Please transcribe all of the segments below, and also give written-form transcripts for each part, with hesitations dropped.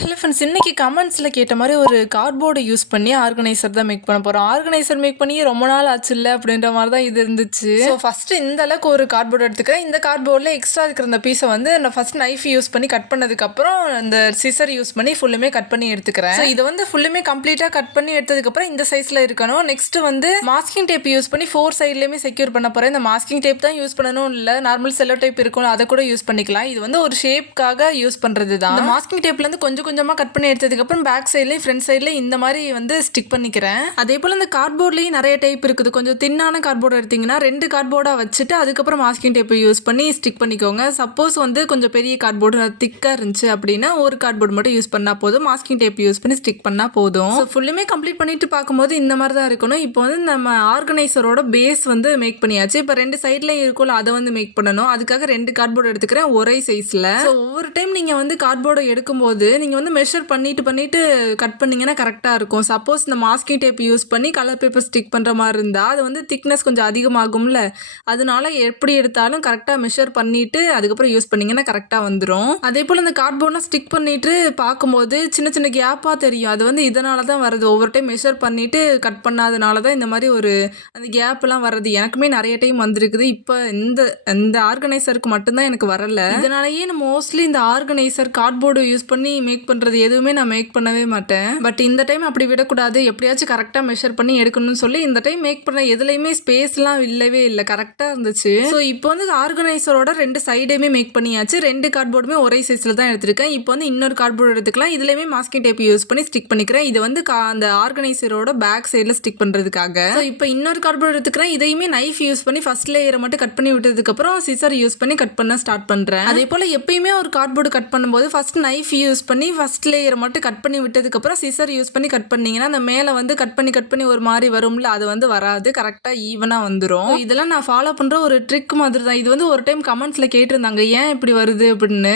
Hello friends, இன்னைக்கு கமெண்ட்ஸில் கேட்ட மாதிரி ஒரு கார்ட்போர்டை யூஸ் பண்ணி ஆர்கனைசர் தான் மேக் பண்ண போகிறோம். ஆர்கனைசர் மேக் பண்ணி ரொம்ப நாள் ஆச்சு இல்லை அப்படின்ற மாதிரி தான் இது இருந்துச்சு. ஸோ ஃபஸ்ட்டு இந்த அளவுக்கு ஒரு கார்ட்போர்டு எடுத்துக்கிறேன். இந்த கார்ட்போர்டில் எக்ஸ்ட்ரா இருக்கிற இந்த பீஸை வந்து நான் ஃபஸ்ட் நைஃப் யூஸ் பண்ணி கட் பண்ணதுக்கப்புறம் இந்த சிசர் யூஸ் பண்ணி ஃபுல்லுமே கட் பண்ணி எடுத்துக்கிறேன். ஸோ இதை வந்து ஃபுல்லுமே கம்ப்ளீட்டாக கட் பண்ணி எடுத்ததுக்கப்புறம் இந்த சைஸில் இருக்கணும். நெக்ஸ்ட் வந்து மாஸ்கிங் டேப் யூஸ் பண்ணி 4 சைட்லேயுமே செக்யூர் பண்ண போகிறேன். இந்த மாஸ்கிங் டேப் தான் யூஸ் பண்ணணும் இல்லை, நார்மல் செல்லோ டேப் இருக்கும், அதை கூட யூஸ் பண்ணிக்கலாம். இது வந்து ஒரு ஷேப்காக யூஸ் பண்ணுறது தான். இந்த மாஸ்கிங் டேப்லேருந்து கொஞ்சம் கொஞ்சமாக கட் பண்ணி எடுத்ததுக்கப்புறம் பேக் சைட்லேயும் ஃப்ரண்ட் சைட்லேயும் இந்த மாதிரி வந்து ஸ்டிக் பண்ணிக்கிறேன். அதே போல் இந்த கார்ட்போர்ட்லேயும் நிறைய டைப் இருக்குது. கொஞ்சம் தின்னான கார்ட்போர்டு எடுத்திங்கன்னா 2 கார்ட்போர்டாக வச்சுட்டு அதுக்கப்புறம் மாஸ்கிங் டேப்பை யூஸ் பண்ணி ஸ்டிக் பண்ணிக்கோங்க. சப்போஸ் வந்து கொஞ்சம் பெரிய கார்ட்போர்டு திக்காக இருந்துச்சு அப்படின்னா ஒரு கார்ட்போர்டு மட்டும் யூஸ் பண்ணால் போதும், மாஸ்கிங் டேப் யூஸ் பண்ணி ஸ்டிக் பண்ணால் போதும். ஸோ ஃபுல்லுமே கம்ப்ளீட் பண்ணிட்டு பார்க்கும்போது இந்த மாதிரி தான் இருக்கணும். இப்போ வந்து நம்ம ஆர்கனைசரோட பேஸ் வந்து மேக் பண்ணியாச்சு. இப்போ 2 சைட்லேயும் இருக்கும்ல, அதை வந்து மேக் பண்ணணும். அதுக்காக 2 கார்ட்போர்டு எடுத்துக்கிறேன் ஒரே சைஸில். ஸோ ஒவ்வொரு டைம் நீங்கள் வந்து கார்ட்போர்டை எடுக்கும்போது நீங்கள் வந்து மெஷர் பண்ணிட்டு கட் பண்ணிங்கன்னா கரெக்டாக இருக்கும். சப்போஸ் இந்த மாஸ்கிங் டேப் யூஸ் பண்ணி கலர் பேப்பர் ஸ்டிக் பண்ணுற மாதிரி இருந்தால் அது வந்து திக்னஸ் கொஞ்சம் அதிகமாகும்ல, அதனால எப்படி எடுத்தாலும் கரெக்டாக மெஷர் பண்ணிவிட்டு அதுக்கப்புறம் யூஸ் பண்ணிங்கன்னா கரெக்டாக வந்துடும். அதே போல் இந்த கார்ட்போர்ட்லாம் ஸ்டிக் பண்ணிவிட்டு பார்க்கும்போது சின்ன சின்ன கேப்பாக தெரியும். அது வந்து இதனால தான் வருது. ஒவ்வொரு டைம் மெஷர் பண்ணிவிட்டு கட் பண்ணாதனால தான் இந்த மாதிரி ஒரு அந்த கேப்லாம் வர்றது. எனக்குமே நிறைய டைம் வந்திருக்குது. இப்போ இந்த ஆர்கனைசருக்கு மட்டும்தான் எனக்கு வரல. இதனாலேயே நான் மோஸ்ட்லி இந்த ஆர்கனைசர் கார்ட்போர்டு யூஸ் பண்ணி மேக் பண்ணுறது எதுவுமே நான் மேக் பண்ணவே மாட்டேன். பட் இந்த டைம் அப்படி விடக்கூடாது, எப்படியாச்சும் கரெக்டாக மெஷர் பண்ணி எடுக்கணும்னு சொல்லி இந்த டைம் மேக் பண்ண எதுலையுமே ஸ்பேஸ்லாம் இல்லவே இல்லை, கரெக்டாக இருந்துச்சு. ஸோ இப்போ வந்து ஆர்கனைசரோட 2 சைடையுமே மேக் பண்ணியாச்சு. 2 கார்ட்போர்டுமே ஒரே சைஸில் தான் எடுத்திருக்கேன். இப்போ வந்து இன்னொரு கார்ட்போர்டு எடுத்துக்கலாம். இதுலேயுமே மாஸ்கிங் டேப் யூஸ் பண்ணி ஸ்டிக் பண்ணிக்கிறேன். இது வந்து அந்த ஆர்கனைசரோட பேக் சைடில் ஸ்டிக் பண்ணுறதுக்காக. ஸோ இப்போ இன்னொரு கார்ட்போர்டு எடுத்துக்கிறேன். இதையுமே நைஃப் யூஸ் பண்ணி ஃபர்ஸ்ட் லேயரை மட்டும் கட் பண்ணி விட்டதுக்கப்புறம் சிசர் யூஸ் பண்ணி கட் பண்ண ஸ்டார்ட் பண்ணுறேன். அதே போல் எப்பயுமே ஒரு கார்ட்போர்டு கட் பண்ணும்போது ஃபர்ஸ்ட் நைஃப் யூஸ் பண்ணி ஃபர்ஸ்ட் லேயரை மட்டும் கட் பண்ணி விட்டதுக்கப்புறம் சிசர் யூஸ் பண்ணி கட் பண்ணிங்கன்னா அந்த மேலே வந்து கட் பண்ணி ஒரு மாதிரி வரும்ல, அது வந்து வராது, கரெக்டாக ஈவனாக வந்துடும். இதெல்லாம் நான் ஃபாலோ பண்ணுற ஒரு ட்ரிக் மாதிரி தான். இது வந்து ஒரு டைம் கமெண்ட்ஸில் கேட்டிருந்தாங்க ஏன் இப்படி வருது அப்படின்னு.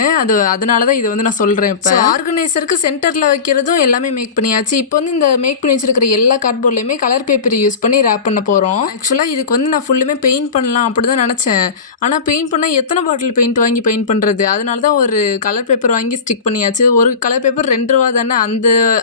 அதனால தான் இது வந்து நான் சொல்கிறேன். இப்போ ஆர்கனைசருக்கு சென்டரில் வைக்கிறதும் எல்லாமே மேக் பண்ணியாச்சு. இப்போ வந்து இந்த மேக் பண்ணி வச்சிருக்கிற எல்லா கார்ட்போர்ட்லையுமே கலர் பேப்பர் யூஸ் பண்ணி ரேப் பண்ண போகிறோம். ஆக்சுவலாக இதுக்கு வந்து நான் ஃபுல்லுமே பெயிண்ட் பண்ணலாம் அப்படி தான் நினச்சேன். ஆனால் பெயிண்ட் பண்ணால் எத்தனை பாட்டில் பெயிண்ட் வாங்கி பெயிண்ட் பண்ணுறது, அதனால தான் ஒரு கலர் பேப்பர் வாங்கி ஸ்டிக் பண்ணியாச்சு. ஒரு கலர் பேப்பர் 2 ரூபா தானே,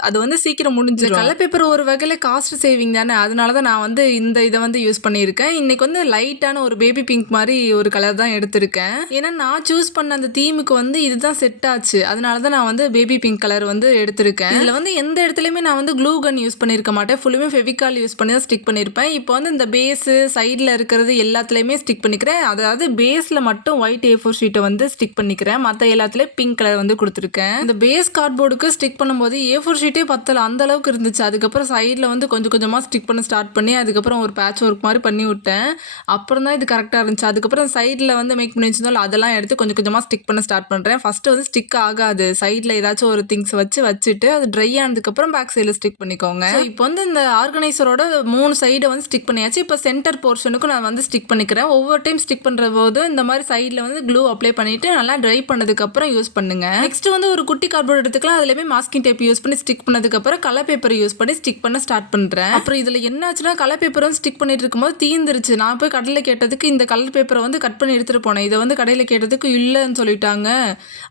அது வந்து சீக்கிரம் முடிஞ்சிடும். கலர் பேப்பர் ஒரு வகையில் காஸ்ட் சேவிங் தானே, அதனால தான் நான் வந்து இதை வந்து யூஸ் பண்ணியிருக்கேன். இன்னைக்கு வந்து லைட்டான ஒரு பேபி பிங்க் மாதிரி ஒரு கலர் தான் எடுத்திருக்கேன். ஏன்னா நான் சூஸ் பண்ண அந்த தீமுக்கு வந்து இதுதான் செட் ஆச்சு, அதனால தான் நான் வந்து பேபி பிங்க் கலர் வந்து எடுத்திருக்கேன். இதில் வந்து எந்த இடத்துலையுமே நான் வந்து க்ளூ கன் யூஸ் பண்ணியிருக்க மாட்டேன், ஃபுல்லுமே ஃபெவிகால் யூஸ் பண்ணி தான் ஸ்டிக் பண்ணியிருப்பேன். இப்போ வந்து இந்த பேஸு சைடில் இருக்கிறது எல்லாத்துலேயுமே ஸ்டிக் பண்ணிக்கிறேன். அதாவது பேஸில் மட்டும் ஒயிட் A4 ஷீட்டை வந்து ஸ்டிக் பண்ணிக்கிறேன், மற்ற எல்லாத்துலேயும் பிங்க் கலர் வந்து கொடுத்துருக்கேன். இந்த பேஸ் கார்ட்போர்டுக்கு ஸ்டிக் பண்ணும்போது A4 ஷீட்டே பத்தல, அந்த அளவுக்கு இருந்துச்சு. அதுக்கப்புறம் சைடில் வந்து கொஞ்சம் கொஞ்சமாக ஸ்டிக் பண்ண ஸ்டார்ட் பண்ணி அதுக்கப்புறம் ஒரு பேட்ச் ஒர்க் மாதிரி பண்ணி விட்டேன். அப்புறம் தான் இது கரெக்டாக இருந்துச்சு. அதுக்கப்புறம் சைடில் வந்து மேக் பண்ணி வச்சிருந்தாலும் அதெல்லாம் எடுத்து கொஞ்சம் கொஞ்சமாக ஸ்டிக் பண்ண ஸ்டார்ட் பண்ணுறேன். ஃபஸ்ட்டு வந்து ஸ்டிக் ஆகாது, சைடில் ஏதாச்சும் ஒரு திங்ஸ் வச்சுட்டு அது ட்ரை ஆனதுக்கப்புறம் பேக் சைடில் ஸ்டிக் பண்ணிக்கோங்க. இப்போ வந்து இந்த ஆர்கனைசரோட 3 சைடை வந்து ஸ்டிக் பண்ணியாச்சு. இப்போ சென்டர் போர்ஷனுக்கும் நான் வந்து ஸ்டிக் பண்ணிக்கிறேன். ஒவ்வொரு டைம் ஸ்டிக் பண்ணுற போது இந்த மாதிரி சைடில் வந்து க்ளூ அப்ளை பண்ணிவிட்டு நல்லா ட்ரை பண்ணதுக்கப்புறம் யூஸ் பண்ணுங்க. நெக்ஸ்ட் வந்து ஒரு குட்டி கார்ட்போர்டு எடுத்துக்கலாம். அதுலேயுமே மாஸ்கிங் டேப் யூஸ் பண்ணி ஸ்டிக் பண்ணதுக்கப்புறம் கலர் பேப்பர் யூஸ் பண்ணி ஸ்டிக் பண்ண ஸ்டார்ட் பண்ணுறேன். அப்புறம் இதில் என்னாச்சுன்னா கலர் பேப்பரும் ஸ்டிக் பண்ணிட்டு இருக்கும்போது தீந்துருச்சு. நான் போய் கடையில் கேட்டதுக்கு இந்த கலர் பேப்பரை வந்து கட் பண்ணி எடுத்துகிட்டு போனேன். இதை வந்து கடையில் கேட்டதுக்கு இல்லைன்னு சொல்லிட்டாங்க.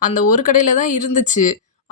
அந்த ஒரு கடையில் தான் இருந்துச்சு.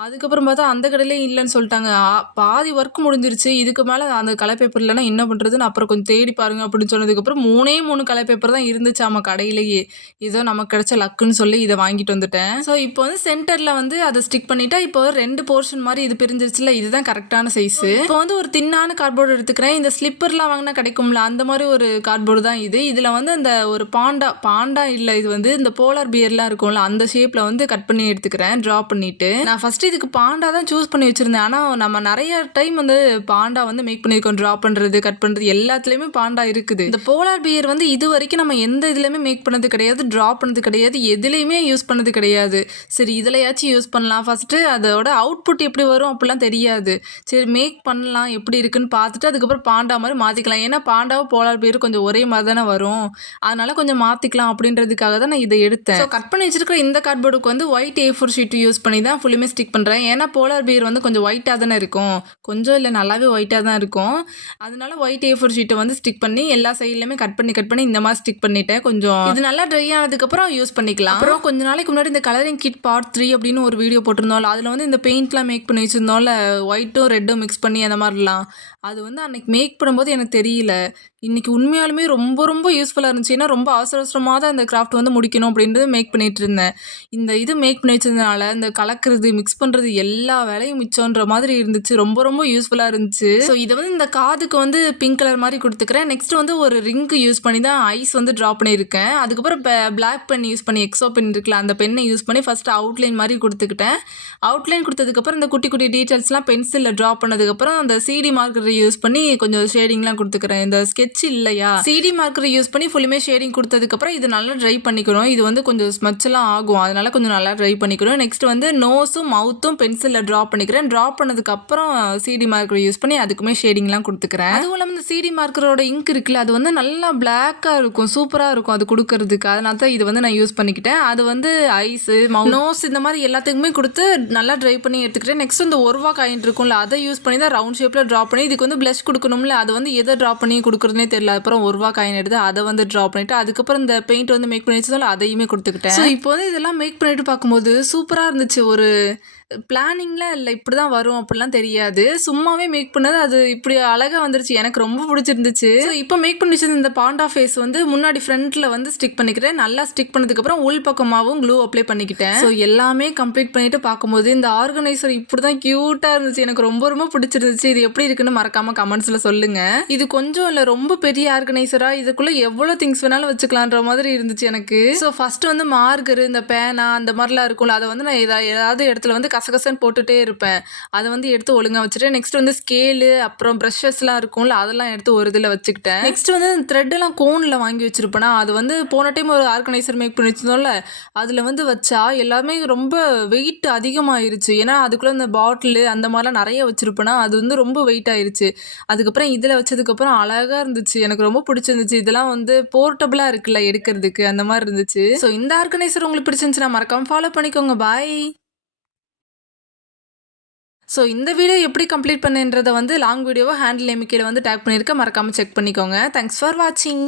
அதுக்கப்புறம் பார்த்தா அந்த கடையிலே இல்லைன்னு சொல்லிட்டாங்க. பாதி ஒர்க் முடிஞ்சிருச்சு, இதுக்கு மேலே அந்த கலர் பேப்பர் இல்லைன்னா என்ன பண்ணுறதுன்னு அப்புறம் கொஞ்சம் தேடி பாருங்க அப்படின்னு சொன்னதுக்கப்புறம் 3 கலர் பேப்பர் தான் இருந்துச்சு ஆமாம் கடையிலேயே. இதோ நமக்கு கிடைச்ச லக்குன்னு சொல்லி இதை வாங்கிட்டு வந்துட்டேன். ஸோ இப்போ வந்து சென்டரில் வந்து அதை ஸ்டிக் பண்ணிட்டா இப்போ 2 போர்ஷன் மாதிரி இது பிரிஞ்சிருச்சுல, இதுதான் கரெக்டான சைஸு. இப்போ வந்து ஒரு தின்னான கார்ட்போர்டு எடுத்துக்கிறேன். இந்த ஸ்லிப்பர்லாம் வாங்கினா கிடைக்கும்ல, அந்த மாதிரி ஒரு கார்ட்போர்டு தான் இது. இதில் வந்து அந்த ஒரு பாண்டா இல்லை, இது வந்து இந்த போலார் பியர்லாம் இருக்கும்ல அந்த ஷேப்பில் வந்து கட் பண்ணி எடுத்துக்கிறேன், ட்ரா பண்ணிவிட்டு. நான் ஃபஸ்ட்டு இதுக்கு பாண்டா தான் சூஸ் பண்ணி வச்சுருந்தேன். ஆனால் நம்ம நிறைய டைம் வந்து பாண்டா வந்து மேக் பண்ணியிருக்கோம், ட்ரா பண்ணுறது கட் பண்ணுறது எல்லாத்துலேயுமே பாண்டா இருக்குது. இந்த போலார் பியர் வந்து இது வரைக்கும் நம்ம எந்த இதுலையுமே மேக் பண்ணது கிடையாது, ட்ரா பண்ணது கிடையாது, எதுலேயுமே யூஸ் பண்ணது கிடையாது. சரி இதுலையாச்சும் யூஸ் பண்ணலாம், ஃபஸ்ட்டு அதோட அவுட்புட் எப்படி வரும் அப்படிலாம் தெரியாது. சரி மேக் பண்ணலாம் எப்படி இருக்குன்னு பார்த்துட்டு அதுக்கப்புறம் பாண்டா மாதிரி மாற்றிக்கலாம். ஏன்னா பாண்டாவும் போலார் பியர் கொஞ்சம் ஒரே மாதிரி தானே வரும், அதனால் கொஞ்சம் மாற்றிக்கலாம் அப்படின்றதுக்காக தான் நான் இதை எடுத்தேன். ஸோ கட் பண்ணி வச்சிருக்கிற இந்த கார்ட்போர்டுக்கு வந்து ஒயிட் A4 ஷீட் யூஸ் பண்ணி தான் ஃபுல்லுமே ஸ்டிக் பண்ணுறேன். ஏன்னா போலார் பியர் வந்து கொஞ்சம் ஒயிட்டாக தானே இருக்கும். கொஞ்சம் இல்லை, நல்லாவே ஒயிட்டாக தான் இருக்கும். அதனால ஒயிட் A4 ஷீட்டை வந்து ஸ்டிக் பண்ணி எல்லா சைட்லையுமே கட் பண்ணி இந்த மாதிரி ஸ்டிக் பண்ணிட்டேன். கொஞ்சம் இது நல்லா ட்ரை ஆனதுக்கப்புறம் யூஸ் பண்ணிக்கலாம். அப்புறம் கொஞ்ச நாளைக்கு முன்னாடி இந்த கலரிங் கிட் பார்ட் 3 அப்படின்னு ஒரு வீடியோ போட்டிருந்தோம்ல, அதில் வந்து இந்த பெயிண்ட்லாம் மேக் பண்ணி வச்சுருந்தோம்ல, ஒயிட்டும் ரெட்டும் மிக்ஸ் பண்ணி அந்த மாதிரிலாம். அது வந்து அன்னைக்கு மேக் பண்ணும்போது எனக்கு தெரியல. இன்னைக்கு உண்மையாலுமே ரொம்ப ரொம்ப யூஸ்ஃபுல்லாக இருந்துச்சு. ஏன்னா ரொம்ப அவசர அவசரமாக தான் இந்த கிராஃப்ட் வந்து முடிக்கணும் அப்படின்றது மேக் பண்ணிட்டு இருந்தேன். இந்த இது மேக் பண்ணி வச்சதுனால இந்த கலக்கிறது, மிக்ஸ் பண்ணுறது எல்லா வேலையும் மிச்சம்ன்ற மாதிரி இருந்துச்சு. ரொம்ப ரொம்ப யூஸ்ஃபுல்லாக இருந்துச்சு. ஸோ இதை வந்து இந்த காதுக்கு வந்து பிங்க் கலர் மாதிரி கொடுத்துக்கிறேன். நெக்ஸ்ட் வந்து ஒரு ரிங்கு யூஸ் பண்ணி தான் ஐஸ் வந்து ட்ரா பண்ணியிருக்கேன். அதுக்கப்புறம் பிளாக் பென் யூஸ் பண்ணி, எக்ஸோ பென் இருக்குல்ல, அந்த பென்னை யூஸ் பண்ணி ஃபர்ஸ்ட் அவுட்லைன் மாதிரி கொடுத்துக்கிட்டேன். அவுட்லைன் கொடுத்ததுக்கப்புறம் இந்த குட்டி குட்டி டீட்டெயில்ஸ்லாம் பென்சிலில் ட்ரா பண்ணதுக்கப்புறம் அந்த சிடி மார்க்கரை யூஸ் பண்ணி கொஞ்சம் ஷேடிங்லாம் கொடுத்துக்கிறேன். இந்த ஸ்கெட்ச் இல்லையா, சிடி மார்க்கரை யூஸ் பண்ணி ஃபுல்லுமே ஷேடிங் கொடுத்ததுக்கப்புறம் இது நல்லா ட்ரை பண்ணிக்கணும். இது வந்து கொஞ்சம் ஸ்மட்ச்லாம் ஆகும், அதனால கொஞ்சம் நல்லா ட்ரை பண்ணிக்கணும். நெக்ஸ்ட் வந்து நோஸும் மவுத்தும் பென்சிலில் ட்ரா பண்ணிக்கிறேன். ட்ரா பண்ணதுக்கப்புறம் சிடி மார்க்கரை யூஸ் பண்ணி அதுக்குமே ஷேடிங்லாம் கொடுத்துக்கிறேன். அதுவும் இல்லாமல் இந்த சிடி மார்க்கரோட இங்க் இருக்குல்ல, அது வந்து நல்லா பிளாக்காக இருக்கும், சூப்பராக இருக்கும் அது கொடுக்கறதுக்கு. அதனால தான் இது வந்து நான் யூஸ் பண்ணிக்கிட்டேன். அது வந்து ஐஸு, நோஸ் இந்த மாதிரி எல்லாத்துக்குமே கொடுத்து நல்லா ட்ரை பண்ணி எடுத்துக்கிட்டேன். நெக்ஸ்ட் இந்த 1 ரூபா காயின் இருக்கும்ல, அதை யூஸ் பண்ணி தான் ரவுண்ட் ஷேப்பில் ட்ரா பண்ணி இதுக்கு வந்து ப்ளஷ் கொடுக்கணும்ல, அது வந்து எதை ட்ரா பண்ணி கொடுக்குறதுனே தெரியல. அப்புறம் 1 ரூபா காயின் எடுத்து அதை வந்து ட்ரா பண்ணிவிட்டு அதுக்கப்புறம் இந்த பெயிண்ட் வந்து மேக் பண்ணி வச்சதால அதையுமே கொடுத்துக்கிட்டேன். ஸோ இப்போ வந்து இதெல்லாம் மேக் பண்ணிட்டு பார்க்கும்போது சூப்பராக இருந்துச்சு. ஒரு பிளானிங்லாம் இல்லை, இப்படி தான் வரும் அப்படிலாம் தெரியாது. சும்மாவே மேக் பண்ணது அது இப்படி அழகாக வந்துருச்சு. எனக்கு ரொம்ப பிடிச்சிருந்துச்சு. ஸோ இப்போ மேக் பண்ணி வச்சது இந்த பாண்டா ஃபேஸ் வந்து முன்னாடி ஃப்ரண்ட்டில் வந்து ஸ்டிக் பண்ணிக்கிறேன். நல்லா ஸ்டிக் பண்ணதுக்கப்புறம் உள் பக்கமாகவும் க்ளூ அப்ளை பண்ணிக்கிட்டேன். ஸோ எல்லாமே கம்ப்ளீட் பண்ணிட்டு பார்க்கும்போது இந்த ஆர்கனைசர் இப்படி தான் க்யூட்டாக இருந்துச்சு. எனக்கு ரொம்ப ரொம்ப பிடிச்சிருந்துச்சு. இது எப்படி இருக்குன்னு மறக்காமல் கமெண்ட்ஸில் சொல்லுங்கள். இது கொஞ்சம் இல்லை, ரொம்ப பெரிய ஆர்கனைசராக, இதுக்குள்ளே எவ்வளோ திங்ஸ் வேணாலும் வச்சுக்கலான்ற மாதிரி இருந்துச்சு எனக்கு. ஸோ ஃபஸ்ட்டு வந்து மார்கரு, இந்த பேனா அந்த மாதிரிலாம் இருக்கும்ல, அதை வந்து நான் ஏதாவது இடத்துல வந்து கசகசன்னு போட்டுகிட்டே இருப்பேன். அதை வந்து எடுத்து ஒழுங்காக வச்சுட்டு நெக்ஸ்ட் வந்து ஸ்கேலு, அப்புறம் ப்ரஷஸ்லாம் இருக்கும்ல, அதெல்லாம் எடுத்து ஒரு இதில் வச்சுக்கிட்டேன். நெக்ஸ்ட் வந்து த்ரெட்டெல்லாம் கோனில் வாங்கி வச்சுருப்பேனா, அது வந்து போன டைம் ஒரு ஆர்கனைசர் மேக் பண்ணி வச்சிருந்தோம்ல, அதில் வந்து வச்சா எல்லாமே ரொம்ப வெயிட் அதிகமாகிருச்சு. ஏன்னா அதுக்குள்ளே இந்த பாட்டிலு அந்த மாதிரிலாம் நிறைய வச்சுருப்பேனா, அது வந்து ரொம்ப வெயிட் ஆயிருச்சு. அதுக்கப்புறம் இதில் வச்சதுக்கப்புறம் அழகாக இருந்துச்சு. எனக்கு ரொம்ப பிடிச்சிருந்துச்சு. இதெல்லாம் வந்து போர்ட்டபுளாக இருக்குல்ல எடுக்கிறதுக்கு, அந்த மாதிரி இருந்துச்சு. ஸோ இந்த ஆர்கனைசர் உங்களுக்கு பிடிச்சிருந்துச்சுன்னா மறக்காம ஃபாலோ பண்ணிக்கோங்க. பாய். ஸோ இந்த வீடியோ எப்படி கம்ப்ளீட் பண்ணேன்றதை வந்து லாங் வீடியோவை ஹேண்டில் எமிக்கையில் வந்து டேக் பண்ணியிருக்கேன். மறக்காமல் செக் பண்ணிக்கோங்க. தேங்க்ஸ் ஃபார் வாட்சிங்.